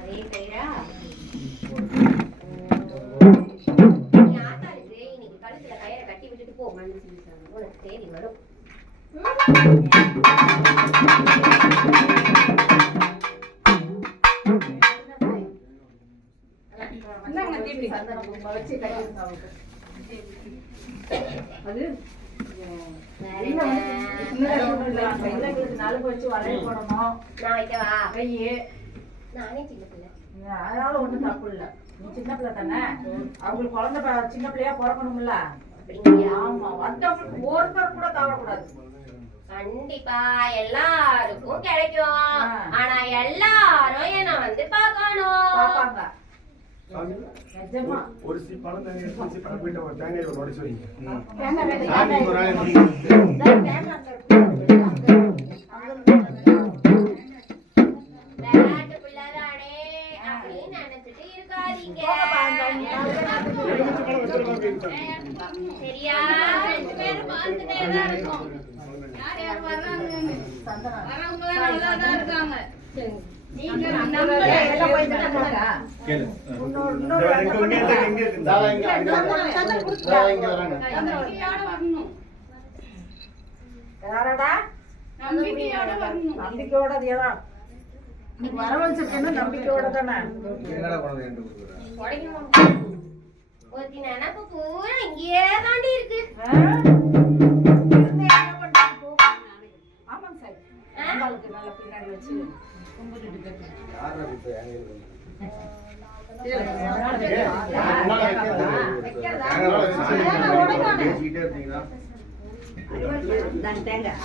அதே கயிறா ஆத்தா இருக்கு. இன்னைக்கு கழுத்துல கயிறை கட்டி விட்டுட்டு போ. உனக்கு தேடி வரும். அது நலுங்கு வச்சு வளைய போடணும். நான் வைக்கவா? கையே நானே சின்ன பிள்ளை. அதனால ஒண்ணும் தப்பு இல்ல. நீ சின்ன பிள்ளை தானே, அவங்களுக்கு குழந்தை சின்ன பிள்ளையா பிறக்கணும்ல. ஆமா, வந்தவங்களுக்கு ஒருத்தர் கூட தவறக்கூடாது. கண்டிப்பா எல்லாருக்கும் கிடைக்கும். ஆனா எல்லாரும் என்ன வந்து பார்க்கணும். பாப்பாங்க நிஜமா. ஒரு சி பழம் தேங்காய் வச்சு பழம் போயிட்டு ஒரு தேங்காய் உடைச்சு வைங்க. விளையாட்டு பிள்ளைதானே அப்படின்னு நினைச்சிட்டு இருக்காதீங்க. சரியா? 2 பேரும் பார்த்துட்டே தான் இருக்கோம். யார் யார் வர்றாங்கன்னு. வரவங்க நல்லா இருக்காங்க. நீங்க நம்பிக்கையோட வரவழைச்சிருக்கேன்னா நம்பிக்கையோட தானே. ஒரு நினைப்பு பூரா இங்கேயே தாண்டி இருக்கு. ஆமாங்க சார், அம்பாளுக்கு நல்ல பின்னாடி வச்சு கும்பிட்டுட்டு தேங்காய்